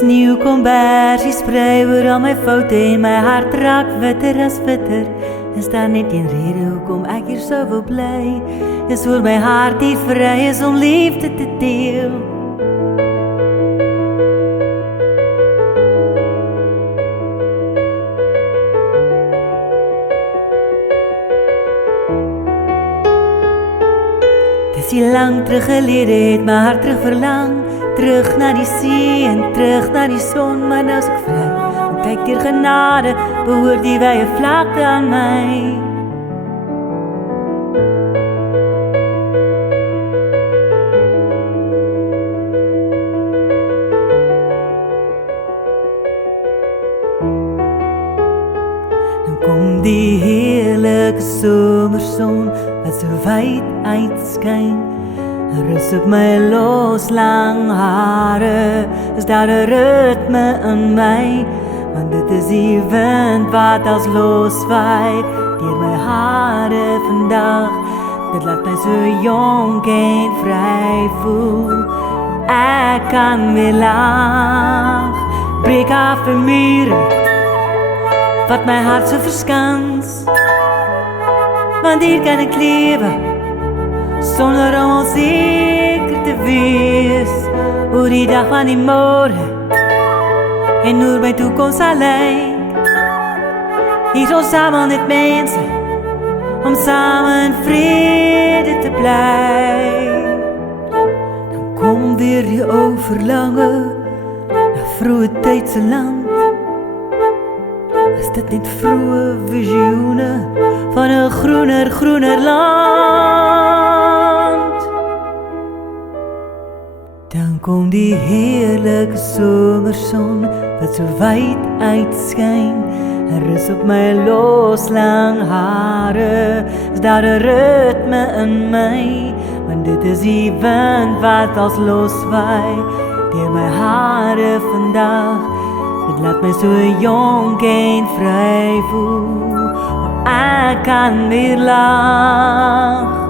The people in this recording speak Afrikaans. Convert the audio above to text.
sneeuw kom bersie sprei oor al my foute en my hart raak witter as witter. Is daar net een rede hoekom ek hier so wil bly? Is oor my hart hier vry is om liefde te deel. Dis hier lang terug gelede het my hart terug verlang, terug na die see en terug na die son, maar nou is ek vry. Want kyk deur genade, behoort die wye vlakte aan my. Dan kom die heerlijke somerson wat so wyd uitskyn. Rus op my los lang hare, is daar 'n ritme in my, want dit is die wind wat als loswaai deur my hare vandag. Dit laat my so jonk en vry voel. Ek kan weer lag, breek af die mure wat my hart so verskans, want hier kan ek lewe sonder om onzeker te wees oor die dag van die môre en oor my toekoms alleen. Hier is ons samen net mense om samen in vrede te bly. Dan kom weer die ou verlange na vroeë tydse land. Is dit net vroeë visioene van 'n groener land? Dan kom die heerlijke somerson wat so wyd uitskyn. Rus op my los lang hare, is daar 'n ritme in my, want dit is die wind wat als loswaai deur my hare vandag. Dit laat my so jonk en vry voel, ek kan weer lag.